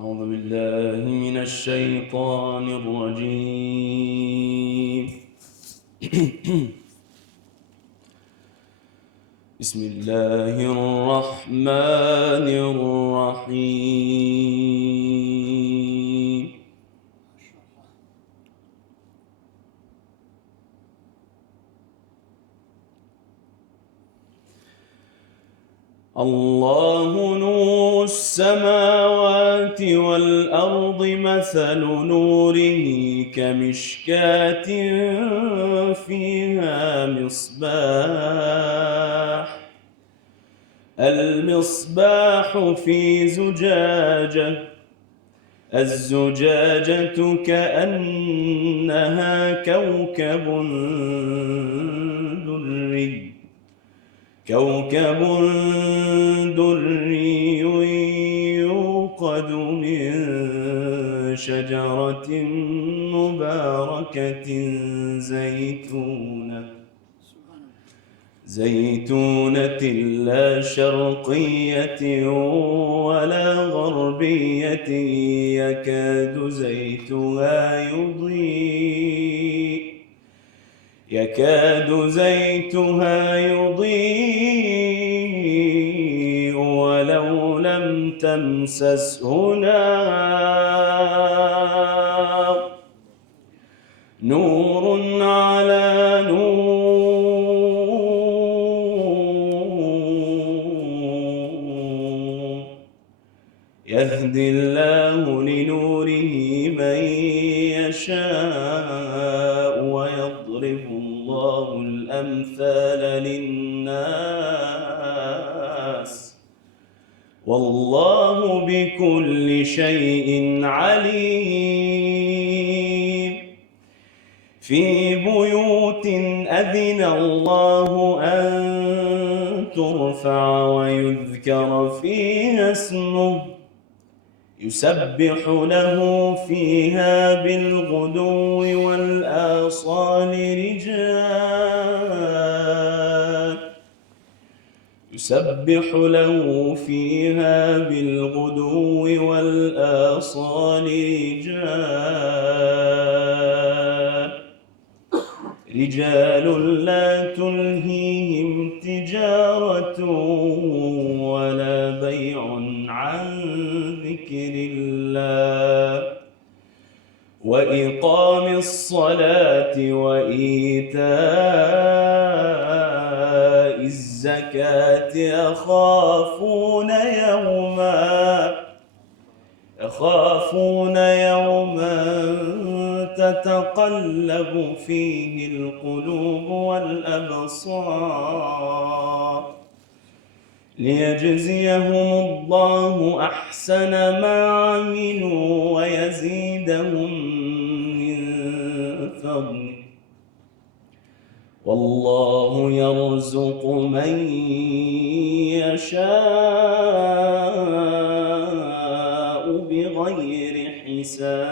أعوذ بالله من الشيطان الرجيم. بسم الله الرحمن الرحيم. الله نور السماوات والأرض، مثل نوره كمشكاة فيها مصباح، المصباح في زجاجة، الزجاجة كأنها كوكب دري يوقد من شجرة مباركة زيتونة لا شرقية ولا غربية، يكاد زيتها يضيء ولو لم تمسسه نار، نور على نور، يهدي الله لنوره من يشاء ويضرب الله الأمثال للناس، والله بكل شيء عليم. في بيوت أذن الله أن ترفع ويذكر فيها اسمه، يسبح له فيها بالغدو والآصال رجال لا تلهيهم تجارة ولا بيع عن ذكر الله وإقام الصلاة وإيتاء الزكاة، يخافون يوما تتقلب فيه القلوب والأبصار، ليجزيهم الله أحسن ما عملوا ويزيدهم من فضله، والله يرزق من يشاء بغير حساب.